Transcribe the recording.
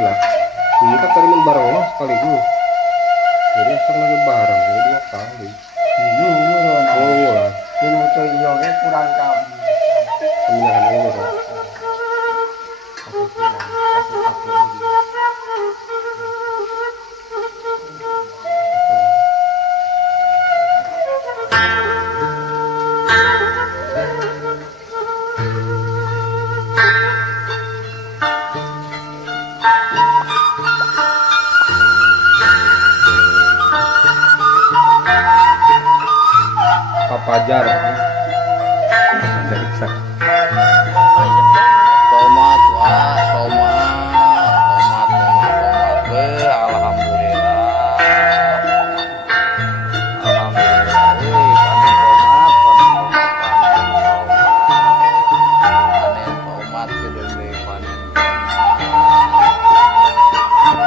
lah ini kan tadi barang lah sekaligus jadi asal lagi barang jadi dua kali Dulu murah. oh lah Dulu tuh iya kan kurang kamu. pemindahan ini kan Papajar